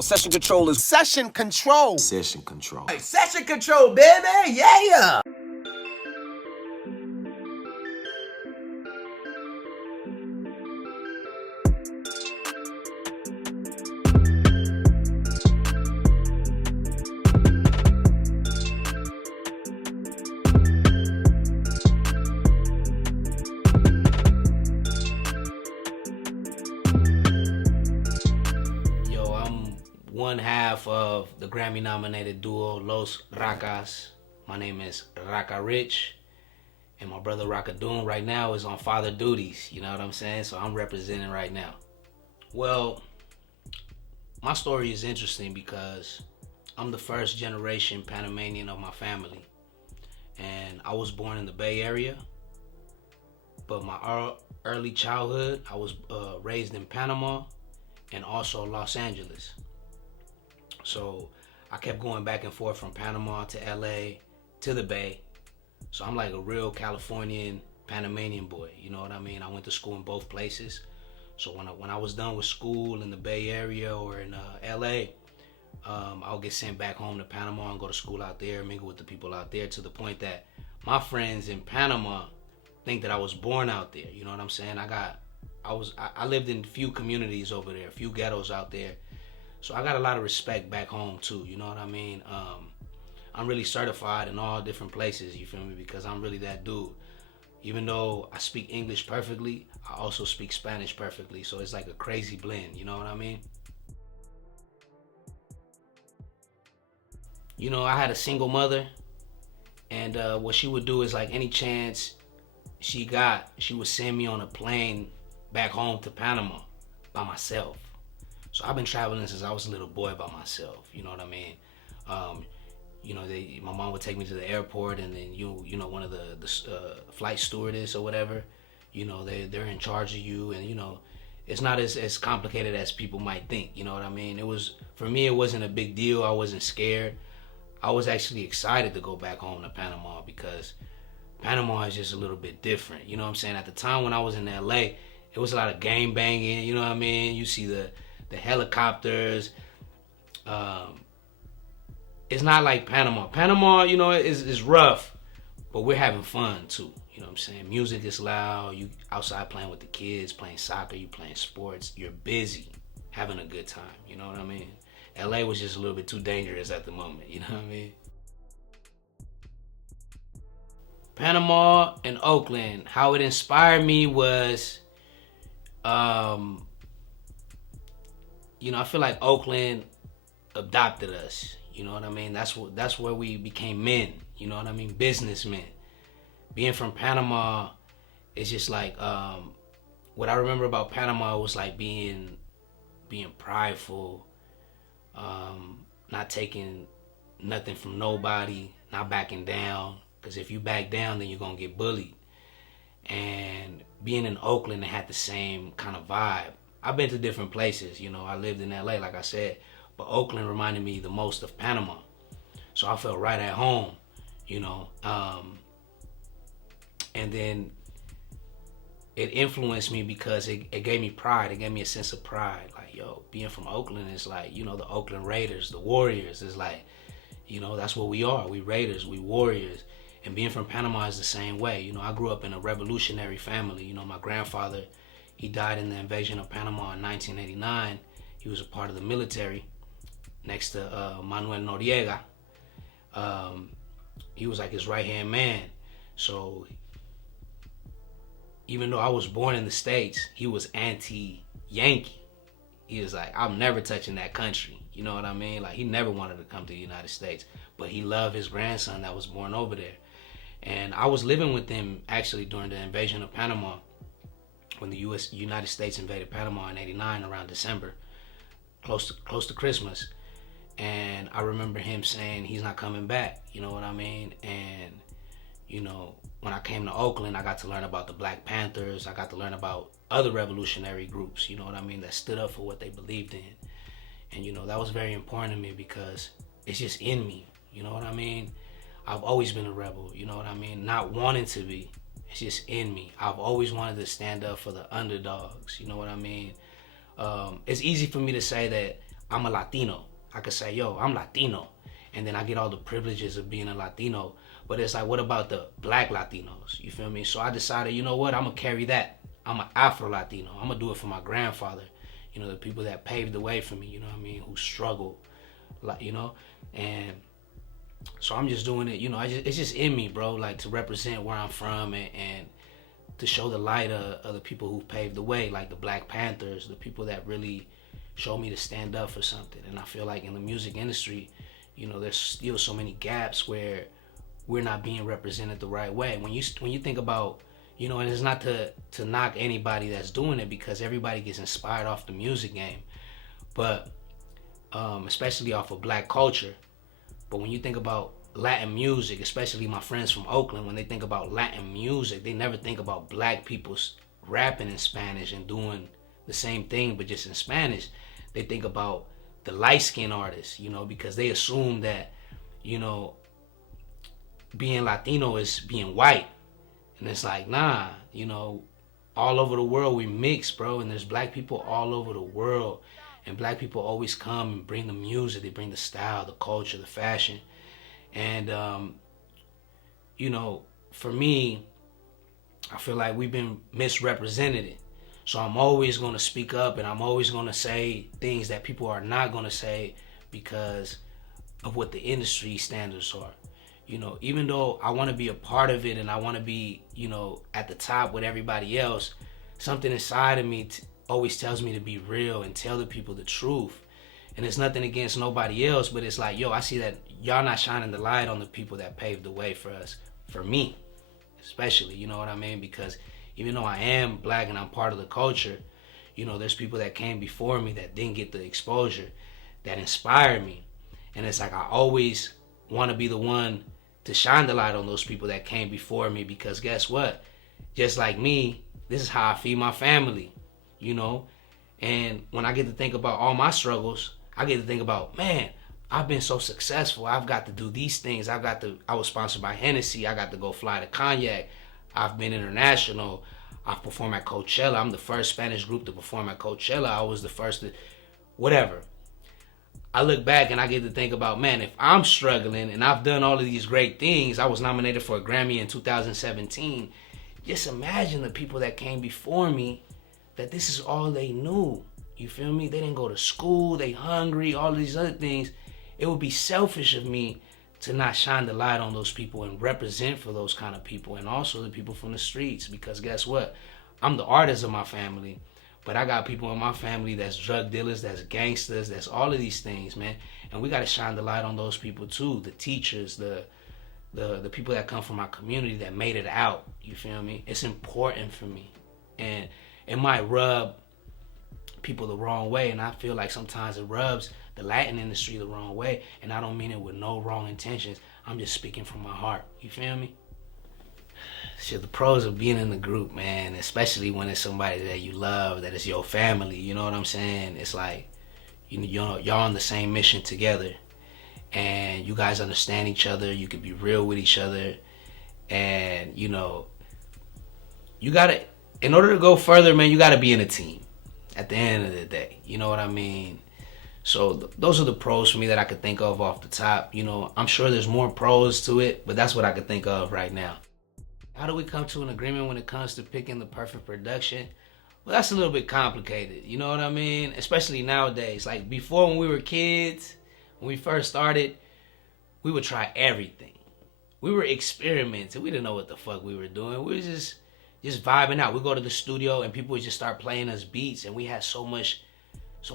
Session control is Session control. session control. Hey, session control, baby. Yeah. Yo, I'm one half of the Grammy nominated duo Los Rakas. My name is Raka Rich, and my brother Raka right now is on father duties, you know what I'm saying? So I'm representing right now. Well, my story is interesting because I'm the first generation Panamanian of my family. And I was born in the Bay Area, but my early childhood, I was raised in Panama and also Los Angeles. So I kept going back and forth from Panama to LA to the Bay. So I'm like a real Californian Panamanian boy, you know what I mean? I went to school in both places. So when I was done with school in the Bay Area or in LA, I'll get sent back home to Panama and go to school out there, mingle with the people out there, to the point that my friends in Panama think that I was born out there. You know what I'm saying? I lived in a few communities over there, a few ghettos out there. So I got a lot of respect back home too. You know what I mean? I'm really certified in all different places. You feel me? Because I'm really that dude. Even though I speak English perfectly, I also speak Spanish perfectly. So it's like a crazy blend. You know what I mean? You know, I had a single mother, and what she would do is, like, any chance she got, she would send me on a plane back home to Panama by myself. So I've been traveling since I was a little boy by myself. You know what I mean? You know, my mom would take me to the airport, and then you know, one of the flight stewardess or whatever, you know, they're in charge of you, and you know, it's not as complicated as people might think. You know what I mean? For me, it wasn't a big deal. I wasn't scared. I was actually excited to go back home to Panama because Panama is just a little bit different. You know what I'm saying? At the time when I was in LA, it was a lot of gang banging. You know what I mean? You see the helicopters. It's not like Panama. Panama, you know, is rough, but we're having fun too. You know what I'm saying? Music is loud. You outside playing with the kids, playing soccer, you playing sports. You're busy, having a good time. You know what I mean? LA was just a little bit too dangerous at the moment. You know what I mean? Panama and Oakland, how it inspired me was, you know, I feel like Oakland adopted us. You know what I mean? That's where we became men. You know what I mean? Businessmen. Being from Panama, it's just like, what I remember about Panama was like being prideful, not taking nothing from nobody, not backing down. Because if you back down, then you're going to get bullied. And being in Oakland, it had the same kind of vibe. I've been to different places. You know, I lived in LA, like I said. But Oakland reminded me the most of Panama. So I felt right at home, you know. And then it influenced me because it gave me pride. It gave me a sense of pride. Like, yo, being from Oakland is like, you know, the Oakland Raiders, the Warriors. Is like, you know, that's what we are. We Raiders, we Warriors. And being from Panama is the same way. You know, I grew up in a revolutionary family. You know, my grandfather, he died in the invasion of Panama in 1989. He was a part of the military next to Manuel Noriega. He was like his right-hand man. So even though I was born in the States, he was anti-Yankee. He was like, I'm never touching that country. You know what I mean? Like, he never wanted to come to the United States. But he loved his grandson that was born over there. And I was living with them actually during the invasion of Panama, when the United States invaded Panama in '89 around December, close to Christmas. And I remember him saying he's not coming back. You know what I mean? And you know, when I came to Oakland, I got to learn about the Black Panthers. I got to learn about other revolutionary groups. You know what I mean? That stood up for what they believed in. And you know, that was very important to me because it's just in me. You know what I mean? I've always been a rebel, you know what I mean? Not wanting to be. It's just in me. I've always wanted to stand up for the underdogs, you know what I mean? It's easy for me to say that I'm a Latino. I could say, yo, I'm Latino. And then I get all the privileges of being a Latino. But it's like, what about the black Latinos? You feel me? So I decided, you know what? I'm going to carry that. I'm an Afro-Latino. I'm going to do it for my grandfather. You know, the people that paved the way for me, you know what I mean? Who struggled, like, you know? And so I'm just doing it, you know, it's just in me, bro, like to represent where I'm from and to show the light of the people who paved the way, like the Black Panthers, the people that really showed me to stand up for something. And I feel like in the music industry, you know, there's still so many gaps where we're not being represented the right way. When you think about, you know, and it's not to knock anybody that's doing it, because everybody gets inspired off the music game, but especially off of black culture. But when you think about Latin music, especially my friends from Oakland, when they think about Latin music, they never think about black people rapping in Spanish and doing the same thing, but just in Spanish. They think about the light-skinned artists, you know, because they assume that, you know, being Latino is being white. And it's like, nah, you know, all over the world we mix, bro, and there's black people all over the world. And black people always come and bring the music, they bring the style, the culture, the fashion. And, you know, for me, I feel like we've been misrepresented. So I'm always going to speak up, and I'm always going to say things that people are not going to say because of what the industry standards are. You know, even though I want to be a part of it and I want to be, you know, at the top with everybody else, something inside of me always tells me to be real and tell the people the truth. And it's nothing against nobody else, but it's like, yo, I see that y'all not shining the light on the people that paved the way for us, for me especially, you know what I mean? Because even though I am black and I'm part of the culture, you know, there's people that came before me that didn't get the exposure that inspired me. And it's like I always want to be the one to shine the light on those people that came before me, because guess what? Just like me, this is how I feed my family, you know? And when I get to think about all my struggles, I get to think about, man, I've been so successful. I've got to do these things. I was sponsored by Hennessy. I got to go fly to Cognac. I've been international. I've performed at Coachella. I'm the first Spanish group to perform at Coachella. I was the first to, whatever. I look back and I get to think about, man, if I'm struggling and I've done all of these great things, I was nominated for a Grammy in 2017. Just imagine the people that came before me, that this is all they knew. You feel me? They didn't go to school, they hungry, all these other things. It would be selfish of me to not shine the light on those people and represent for those kind of people, and also the people from the streets, because guess what? I'm the artist of my family, but I got people in my family that's drug dealers, that's gangsters, that's all of these things, man. And we got to shine the light on those people too, the teachers, the people that come from my community that made it out. You feel me? It's important for me. And it might rub people the wrong way, and I feel like sometimes it rubs the Latin industry the wrong way, and I don't mean it with no wrong intentions. I'm just speaking from my heart. You feel me? Shit, the pros of being in the group, man, especially when it's somebody that you love, that is your family, you know what I'm saying? It's like, y'all on the same mission together, and you guys understand each other, you can be real with each other, and, you know, you gotta, in order to go further, man, you gotta be in a team at the end of the day, you know what I mean? So those are the pros for me that I could think of off the top. You know, I'm sure there's more pros to it, but that's what I could think of right now. How do we come to an agreement when it comes to picking the perfect production? Well, that's a little bit complicated, you know what I mean? Especially nowadays. Like before, when we were kids, when we first started, we would try everything. We were experimenting. We didn't know what the fuck we were doing. We were just vibing out. We'd go to the studio and people would just start playing us beats, and we had so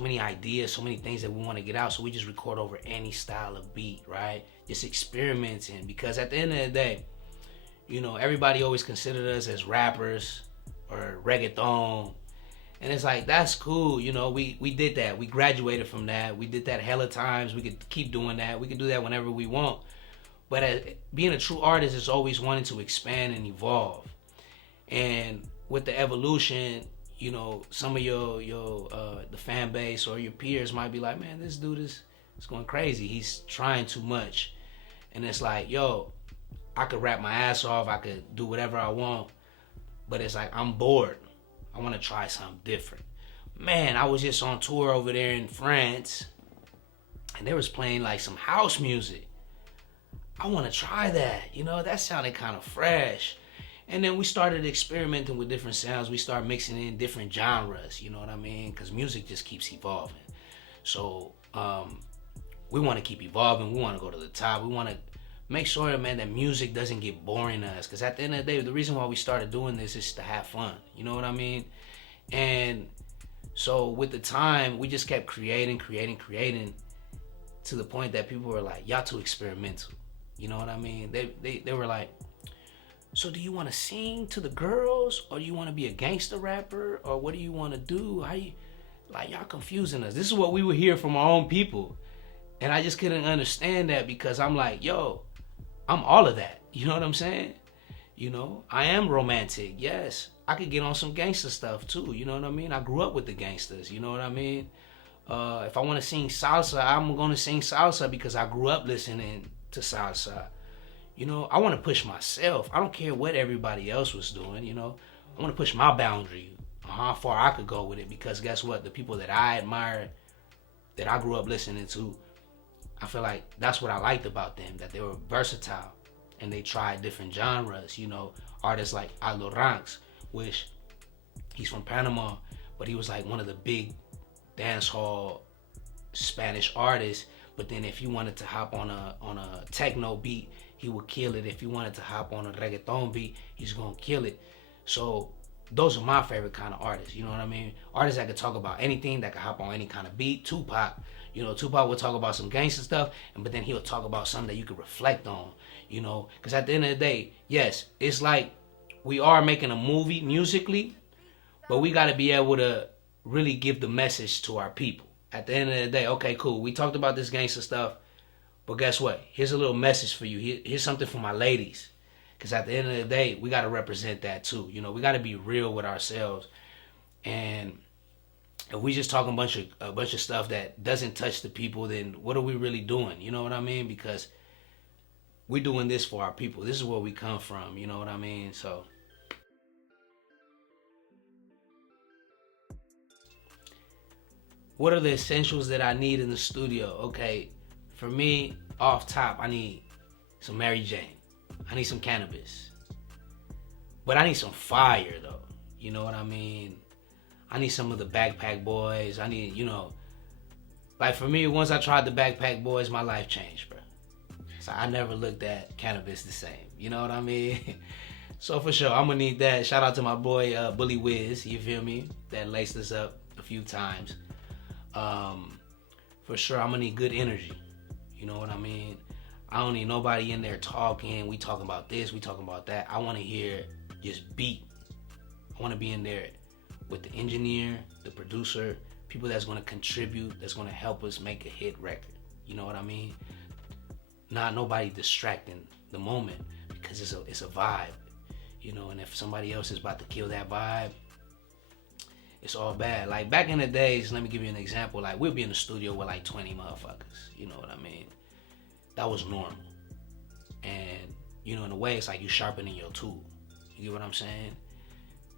many ideas, so many things that we want to get out, so we just record over any style of beat, right? Just experimenting, because at the end of the day, you know, everybody always considered us as rappers or reggaeton, and it's like, that's cool, you know, we did that, we graduated from that, we did that hella times, we could keep doing that, we could do that whenever we want, but being a true artist is always wanting to expand and evolve, and with the evolution, you know, some of your the fan base or your peers might be like, man, this dude is going crazy. He's trying too much. And it's like, yo, I could rap my ass off. I could do whatever I want. But it's like, I'm bored. I want to try something different. Man, I was just on tour over there in France. and they was playing like some house music. I want to try that. That sounded kind of fresh. And then we started experimenting with different sounds. We started mixing in different genres, you know what I mean? Because music just keeps evolving. So we want to keep evolving. We want to go to the top. We want to make sure, man, that music doesn't get boring to us. Because at the end of the day, the reason why we started doing this is to have fun. You know what I mean? And so with the time, we just kept creating to the point that people were like, y'all too experimental. You know what I mean? They were like, so do you want to sing to the girls, or do you want to be a gangster rapper, or what do you want to do? Y'all confusing us. This is what we would hear from our own people. And I just couldn't understand that, because I'm like, yo, I'm all of that. You know what I'm saying? I am romantic. Yes. I could get on some gangster stuff too. You know what I mean? I grew up with the gangsters. You know what I mean? If I want to sing salsa, I'm going to sing salsa because I grew up listening to salsa. I want to push myself. I don't care what everybody else was doing. I want to push my boundary on how far I could go with it, because guess what? The people that I admired, that I grew up listening to, I feel like that's what I liked about them, that they were versatile and they tried different genres. Artists like Aldo Ranks, which he's from Panama, but he was like one of the big dance hall Spanish artists. But then if you wanted to hop on a techno beat, he would kill it. If you wanted to hop on a reggaeton beat, he's gonna kill it. So those are my favorite kind of artists. You know what I mean? Artists that could talk about anything, that could hop on any kind of beat. Tupac, Tupac would talk about some gangster stuff, but then he'll talk about something that you could reflect on. Because at the end of the day, yes, it's like we are making a movie musically, but we got to be able to really give the message to our people. At the end of the day, okay, cool. We talked about this gangster stuff, but guess what? Here's a little message for you. Here's something for my ladies. Because at the end of the day, we got to represent that too. We got to be real with ourselves. And if we just talking a bunch of stuff that doesn't touch the people, then what are we really doing? You know what I mean? Because we're doing this for our people. This is where we come from. You know what I mean? So what are the essentials that I need in the studio? Okay, for me, off top, I need some Mary Jane. I need some cannabis. But I need some fire, though. You know what I mean? I need some of the Backpack Boys. I need, like for me, once I tried the Backpack Boys, my life changed, bro. So I never looked at cannabis the same. You know what I mean? So for sure, I'm going to need that. Shout out to my boy, Bully Wiz, you feel me? That laced us up a few times. For sure, I'm gonna need good energy. You know what I mean? I don't need nobody in there talking. We talking about this, we talking about that. I want to hear just beat. I want to be in there with the engineer, the producer, people that's going to contribute, that's going to help us make a hit record. You know what I mean? Not nobody distracting the moment, because it's a vibe. And if somebody else is about to kill that vibe, it's all bad. Like back in the days, let me give you an example. Like we'll be in the studio with like 20 motherfuckers. You know what I mean? That was normal. And, in a way, it's like you sharpening your tool. You get what I'm saying?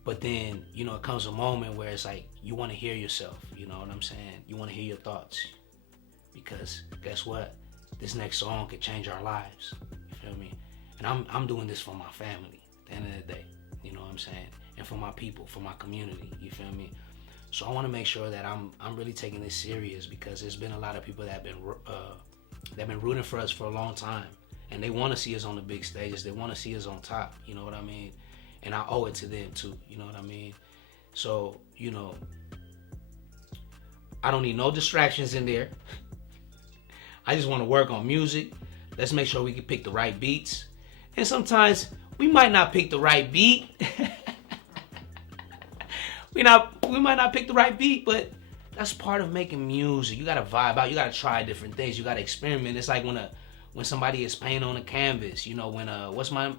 But then, it comes a moment where it's like you want to hear yourself. You know what I'm saying? You want to hear your thoughts. Because guess what? This next song could change our lives. You feel me? And I'm doing this for my family at the end of the day. You know what I'm saying? And for my people, for my community. You feel me? So I want to make sure that I'm really taking this serious, because there's been a lot of people that have been rooting for us for a long time. And they want to see us on the big stages. They want to see us on top. You know what I mean? And I owe it to them too. You know what I mean? So, I don't need no distractions in there. I just want to work on music. Let's make sure we can pick the right beats. And sometimes we might not pick the right beat. we might not pick the right beat, but that's part of making music. You gotta vibe out. You gotta try different things. You gotta experiment. It's like when somebody is painting on a canvas. When what's my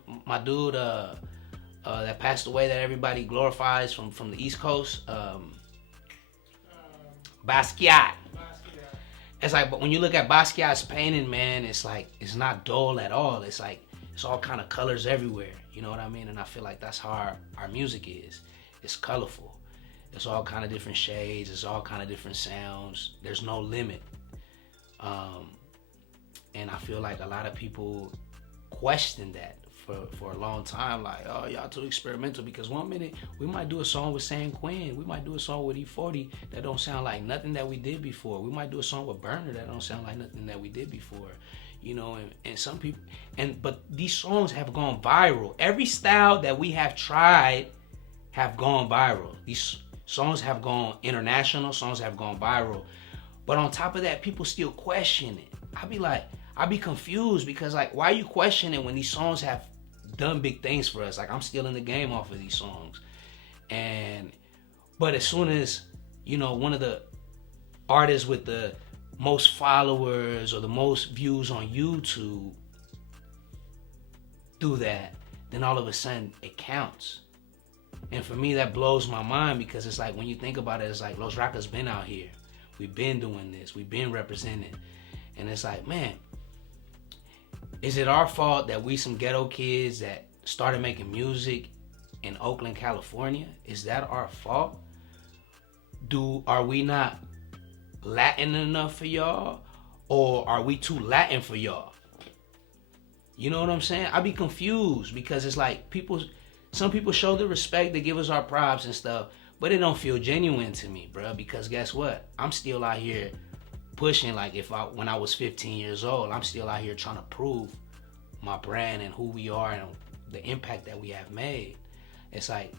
dude that passed away that everybody glorifies from the East Coast, Basquiat. It's like, but when you look at Basquiat's painting, man, it's like it's not dull at all. It's like it's all kind of colors everywhere. You know what I mean? And I feel like that's how our music is. It's colorful. It's all kind of different shades. It's all kind of different sounds. There's no limit. And I feel like a lot of people question that for a long time, like, oh, y'all too experimental, because one minute we might do a song with San Quinn, we might do a song with E40 that don't sound like nothing that we did before, we might do a song with Burner that don't sound like nothing that we did before, and some people, but these songs have gone viral. Every style that we have tried have gone viral. These songs have gone international, songs have gone viral, but on top of that, people still question it. I be confused, because like, why are you questioning when these songs have done big things for us? Like, I'm still in the game off of these songs. But as soon as, one of the artists with the most followers or the most views on YouTube do that, then all of a sudden it counts. And for me, that blows my mind, because it's like, when you think about it, it's like, Los Rakas been out here. We've been doing this. We've been representing. And it's like, man, is it our fault that we some ghetto kids that started making music in Oakland, California? Is that our fault? Are we not Latin enough for y'all? Or are we too Latin for y'all? You know what I'm saying? I be confused, because it's like some people show the respect, they give us our props and stuff, but it don't feel genuine to me, bro. Because guess what? I'm still out here pushing, like, when I was 15 years old, I'm still out here trying to prove my brand and who we are and the impact that we have made. It's like,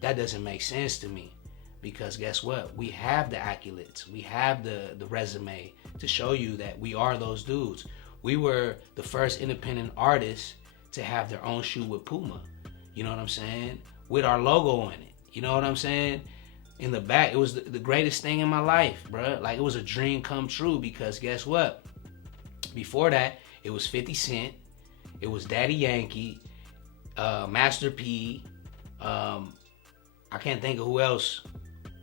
that doesn't make sense to me, because guess what? We have the accolades, we have the resume to show you that we are those dudes. We were the first independent artists to have their own shoe with Puma, you know what I'm saying? With our logo on it, you know what I'm saying? In the back, it was the greatest thing in my life, bro. Like, it was a dream come true, because guess what? Before that, it was 50 Cent, it was Daddy Yankee, Master P. I can't think of who else.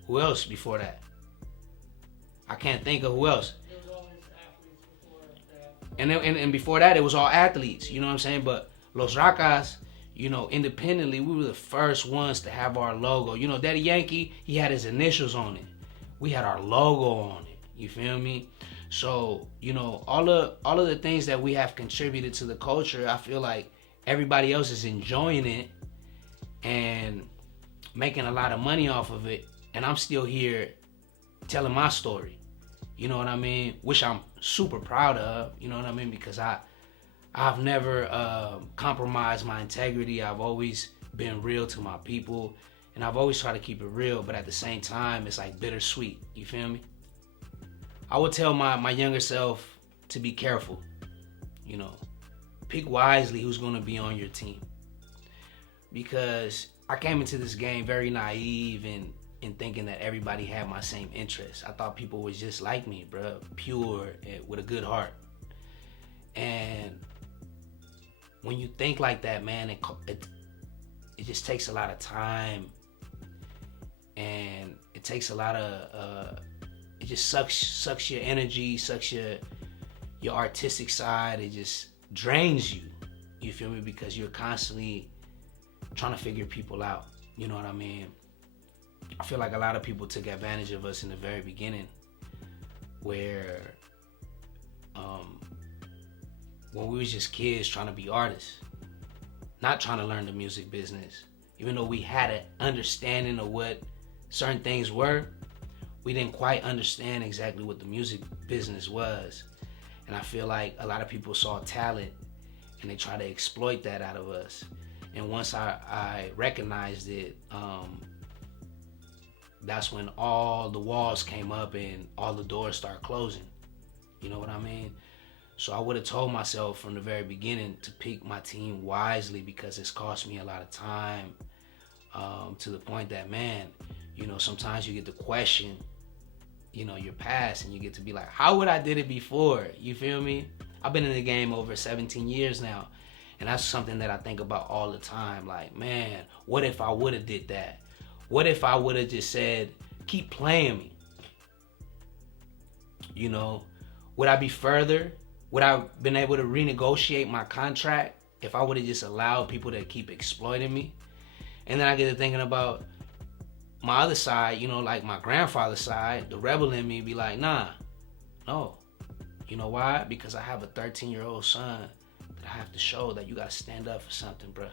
Who else before that? I can't think of who else. There was always athletes before that. And before that, it was all athletes. You know what I'm saying? But Los Rakas, independently, we were the first ones to have our logo. Daddy Yankee, he had his initials on it. We had our logo on it. You feel me? So, all of the things that we have contributed to the culture, I feel like everybody else is enjoying it and making a lot of money off of it. And I'm still here telling my story. You know what I mean? Which I'm super proud of. You know what I mean? Because I've never compromised my integrity. I've always been real to my people, and I've always tried to keep it real, but at the same time, it's like bittersweet. You feel me? I would tell my younger self to be careful. Pick wisely who's going to be on your team, because I came into this game very naive and thinking that everybody had my same interests. I thought people was just like me, bro, pure and with a good heart. And when you think like that, man, it just takes a lot of time, and it takes a lot of it just sucks your energy, sucks your artistic side. It just drains you. You feel me? Because you're constantly trying to figure people out. You know what I mean? I feel like a lot of people took advantage of us in the very beginning, where when we was just kids trying to be artists, not trying to learn the music business. Even though we had an understanding of what certain things were, we didn't quite understand exactly what the music business was. And I feel like a lot of people saw talent and they try to exploit that out of us. And once I recognized it, that's when all the walls came up and all the doors started closing. You know what I mean? So I would have told myself from the very beginning to pick my team wisely, because it's cost me a lot of time, to the point that, man, sometimes you get to question, your past, and you get to be like, how would I did it before? You feel me? I've been in the game over 17 years now, and that's something that I think about all the time. Like, man, what if I would have did that? What if I would have just said, keep playing me? Would I be further? Would I have been able to renegotiate my contract if I would have just allowed people to keep exploiting me? And then I get to thinking about my other side, like my grandfather's side, the rebel in me be like, nah, no. You know why? Because I have a 13-year-old son that I have to show that you gotta stand up for something, bruh.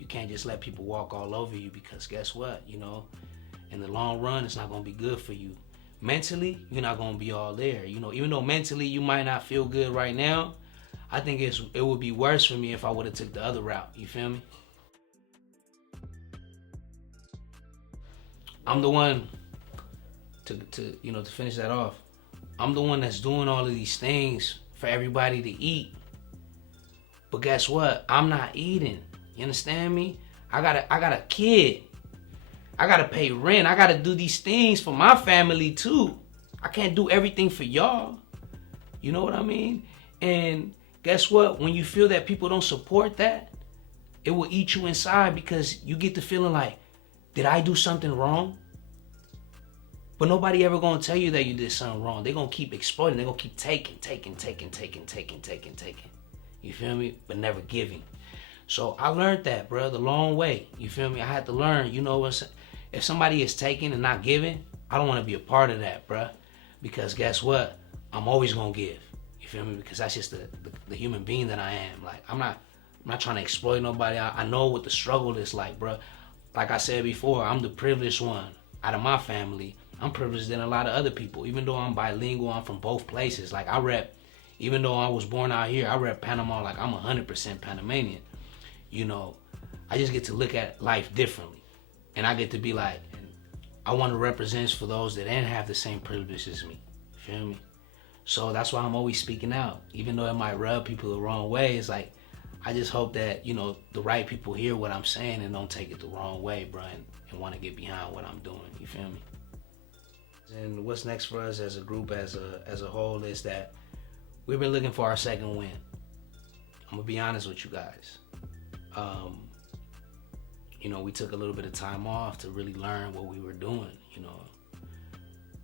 You can't just let people walk all over you, because guess what? You know, in the long run, it's not gonna be good for you. Mentally, you're not gonna be all there. You know, even though mentally you might not feel good right now, I think it would be worse for me if I would have took the other route. You feel me? I'm the one to finish that off. I'm the one that's doing all of these things for everybody to eat. But guess what? I'm not eating. You understand me? I got a kid. I gotta pay rent. I gotta do these things for my family too. I can't do everything for y'all. You know what I mean? And guess what? When you feel that people don't support that, it will eat you inside, because you get the feeling like, did I do something wrong? But nobody ever gonna tell you that you did something wrong. They're gonna keep exploiting. They're gonna keep taking. You feel me? But never giving. So I learned that, bro, the long way. You feel me? I had to learn, if somebody is taking and not giving, I don't want to be a part of that, bro. Because guess what? I'm always going to give. You feel me? Because that's just the human being that I am. Like, I'm not trying to exploit nobody. I know what the struggle is like, bro. Like I said before, I'm the privileged one out of my family. I'm privileged than a lot of other people. Even though I'm bilingual, I'm from both places. Like, even though I was born out here, I rep Panama like I'm 100% Panamanian. You know, I just get to look at life differently. And I get to be like, I want to represent for those that didn't have the same privilege as me. You feel me? So that's why I'm always speaking out. Even though it might rub people the wrong way, it's like, I just hope that, the right people hear what I'm saying and don't take it the wrong way, bro, and want to get behind what I'm doing. You feel me? And what's next for us as a group, as a whole, is that we've been looking for our second win. I'm going to be honest with you guys. We took a little bit of time off to really learn what we were doing.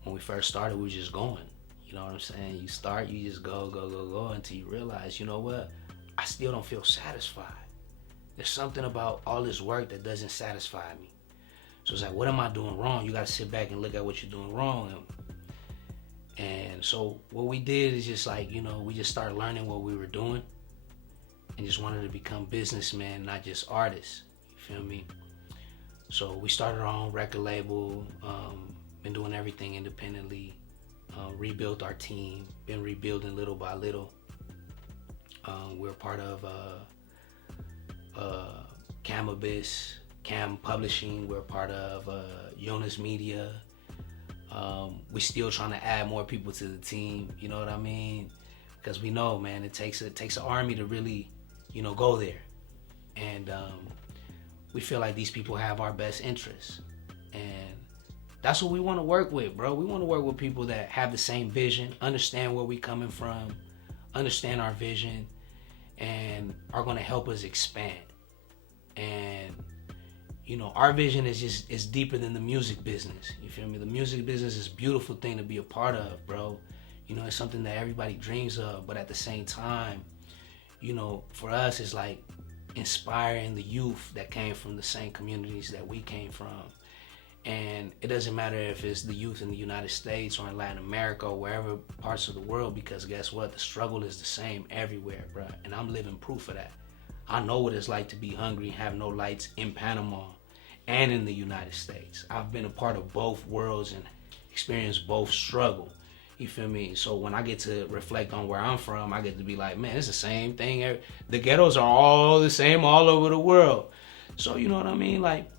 When we first started, we were just going. You know what I'm saying? You start, you just go until you realize, you know what? I still don't feel satisfied. There's something about all this work that doesn't satisfy me. So it's like, what am I doing wrong? You got to sit back and look at what you're doing wrong. And so what we did is just like, we just started learning what we were doing and just wanted to become businessmen, not just artists. You feel me? So we started our own record label, been doing everything independently, rebuilt our team, been rebuilding little by little. We're part of Cam Publishing. We're part of Jonas Media. We're still trying to add more people to the team. You know what I mean? Because we know, man, it takes an army to really, go there. And we feel like these people have our best interests. And that's what we want to work with, bro. We want to work with people that have the same vision, understand where we're coming from, understand our vision, and are going to help us expand. And our vision is deeper than the music business. You feel me? The music business is a beautiful thing to be a part of, bro. It's something that everybody dreams of, but at the same time, for us, it's like inspiring the youth that came from the same communities that we came from. And it doesn't matter if it's the youth in the United States or in Latin America or wherever parts of the world, because guess what? The struggle is the same everywhere, bro. And I'm living proof of that. I know what it's like to be hungry, have no lights in Panama and in the United States. I've been a part of both worlds and experienced both struggle. You feel me? So when I get to reflect on where I'm from, I get to be like, man, it's the same thing. The ghettos are all the same all over the world. So you know what I mean? Like,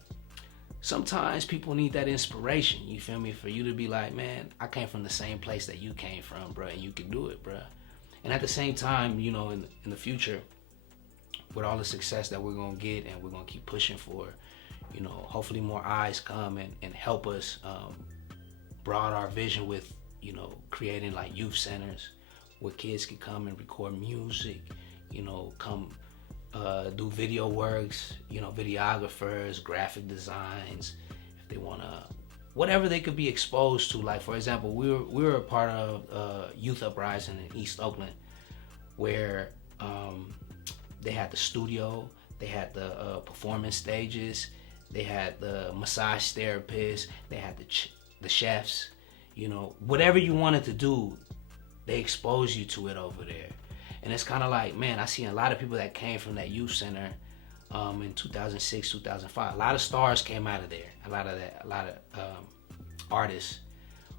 sometimes people need that inspiration, you feel me? For you to be like, man, I came from the same place that you came from, bro, and you can do it, bro. And at the same time, in the future, with all the success that we're going to get and we're going to keep pushing for, hopefully more eyes come and help us broaden our vision with, creating like youth centers where kids can come and record music, come do video works, videographers, graphic designs, if they want to, whatever they could be exposed to. Like, for example, we were a part of Youth Uprising in East Oakland, where they had the studio, they had the performance stages, they had the massage therapists, they had the chefs, whatever you wanted to do, they expose you to it over there. And it's kind of like, man, I seen a lot of people that came from that youth center in 2006, 2005. A lot of stars came out of there. A lot of artists,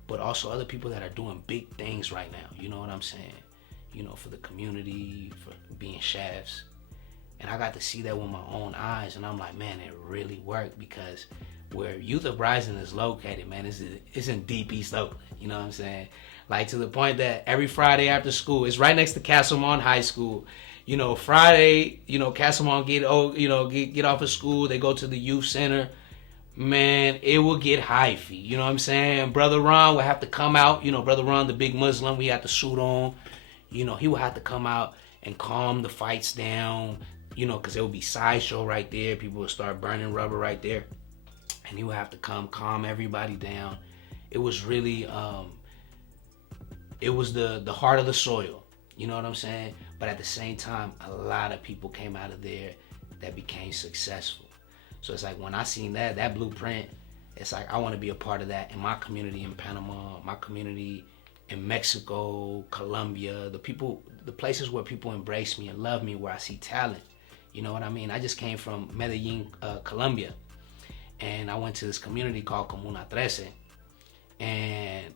but also other people that are doing big things right now. You know what I'm saying? You know, for the community, for being chefs. And I got to see that with my own eyes, and I'm like, man, it really worked, because where Youth Uprising is located, man, it's in deep East Oakland. You know what I'm saying? Like, to the point that every Friday after school, it's right next to Castlemont High School. You know, Friday, you know, Castlemont get off of school, they go to the youth center. Man, it will get hyphy. You know what I'm saying? Brother Ron will have to come out. You know, Brother Ron, the big Muslim, he had the suit on. You know, he will have to come out and calm the fights down. You know, because there will be sideshow right there. People will start burning rubber right there. And he would have to come calm everybody down. It was really, it was the heart of the soil. You know what I'm saying? But at the same time, a lot of people came out of there that became successful. So it's like, when I seen that blueprint, it's like, I want to be a part of that in my community in Panama, my community in Mexico, Colombia, the places where people embrace me and love me, where I see talent. You know what I mean? I just came from Medellin, Colombia, and I went to this community called Comuna 13, and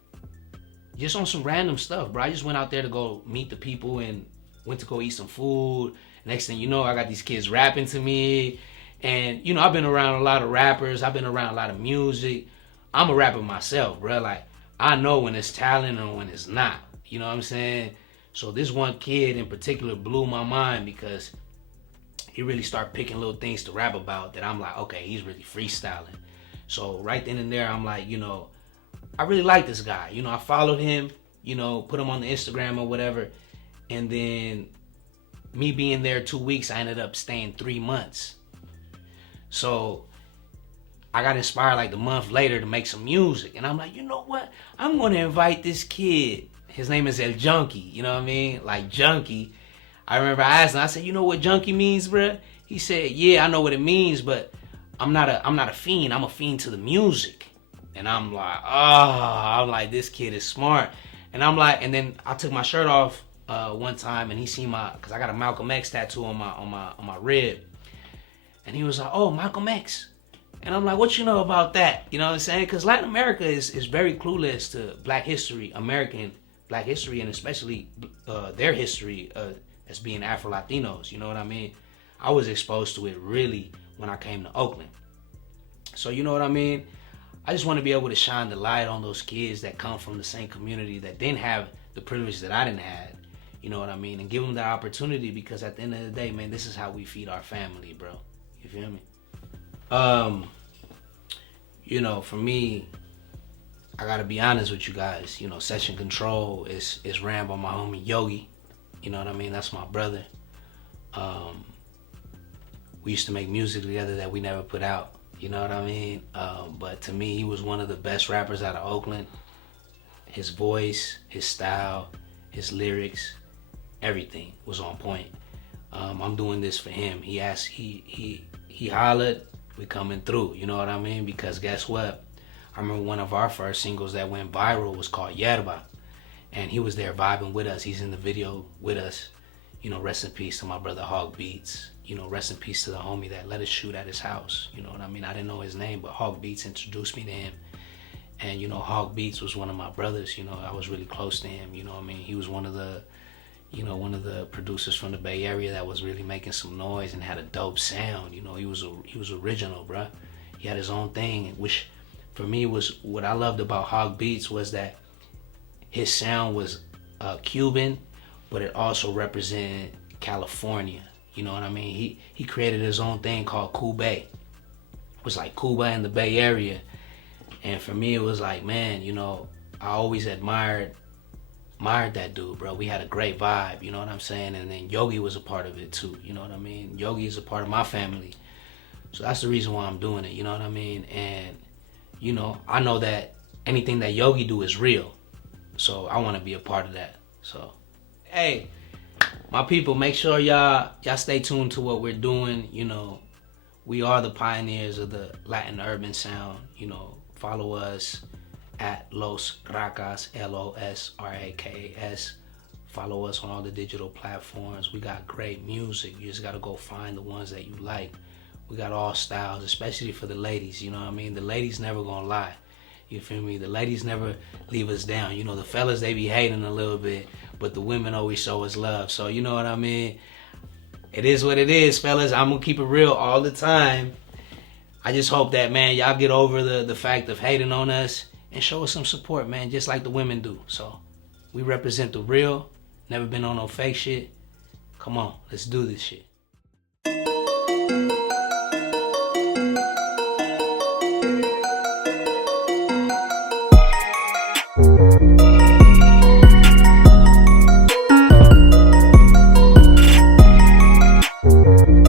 just on some random stuff, bro. I just went out there to go meet the people and went to go eat some food. Next thing you know, I got these kids rapping to me, and you know, I've been around a lot of rappers. I've been around a lot of music. I'm a rapper myself, bro. Like, I know when it's talent and when it's not. You know what I'm saying? So this one kid in particular blew my mind, because he really started picking little things to rap about that I'm like, okay, he's really freestyling. So right then and there, I'm like, you know, I really like this guy. You know, I followed him, you know, put him on the Instagram or whatever. And then me being there 2 weeks, I ended up staying 3 months. So I got inspired like the month later to make some music. And I'm like, you know what? I'm going to invite this kid. His name is El Junkie. You know what I mean? Like Junkie. I remember I asked him, I said, you know what junkie means, bruh? He said, yeah, I know what it means, but I'm not a fiend. I'm a fiend to the music. And I'm like, I'm like, this kid is smart. And I'm like, and then I took my shirt off one time, and he seen cause I got a Malcolm X tattoo on my rib. And he was like, oh, Malcolm X. And I'm like, what you know about that? You know what I'm saying? Because Latin America is very clueless to Black history, American Black history, and especially their history as being Afro-Latinos. You know what I mean? I was exposed to it really when I came to Oakland. So you know what I mean? I just want to be able to shine the light on those kids that come from the same community that didn't have the privilege that I didn't have. You know what I mean? And give them that opportunity, because at the end of the day, man, this is how we feed our family, bro. You feel me? You know, for me, I gotta be honest with you guys. You know, Session Control is ran by my homie Yogi. You know what I mean? That's my brother. We used to make music together that we never put out. You know what I mean? But to me, he was one of the best rappers out of Oakland. His voice, his style, his lyrics, everything was on point. I'm doing this for him. He asked, he hollered, we coming through. You know what I mean? Because guess what? I remember one of our first singles that went viral was called Yerba. And he was there vibing with us. He's in the video with us. You know, rest in peace to my brother Hog Beats. You know, rest in peace to the homie that let us shoot at his house. You know what I mean? I didn't know his name, but Hog Beats introduced me to him. And, you know, Hog Beats was one of my brothers. You know, I was really close to him. You know what I mean? He was one of the producers from the Bay Area that was really making some noise and had a dope sound. You know, he was original, bruh. He had his own thing, which for me was what I loved about Hog Beats was that his sound was Cuban, but it also represented California. You know what I mean? He created his own thing called Cuba. It was like Cuba in the Bay Area. And for me, it was like, man, you know, I always admired that dude, bro. We had a great vibe, you know what I'm saying? And then Yogi was a part of it too, you know what I mean? Yogi is a part of my family. So that's the reason why I'm doing it, you know what I mean? And, you know, I know that anything that Yogi do is real. So I want to be a part of that. So, hey, my people, make sure y'all stay tuned to what we're doing. You know, we are the pioneers of the Latin urban sound. You know, follow us at Los Rakas, LOSRAKAS Follow us on all the digital platforms. We got great music. You just gotta go find the ones that you like. We got all styles, especially for the ladies, you know what I mean? The ladies never gonna lie. You feel me? The ladies never leave us down. You know, the fellas, they be hating a little bit, but the women always show us love. So, you know what I mean? It is what it is, fellas. I'm gonna keep it real all the time. I just hope that, man, y'all get over the fact of hating on us and show us some support, man, just like the women do. So, we represent the real, never been on no fake shit. Come on, let's do this shit.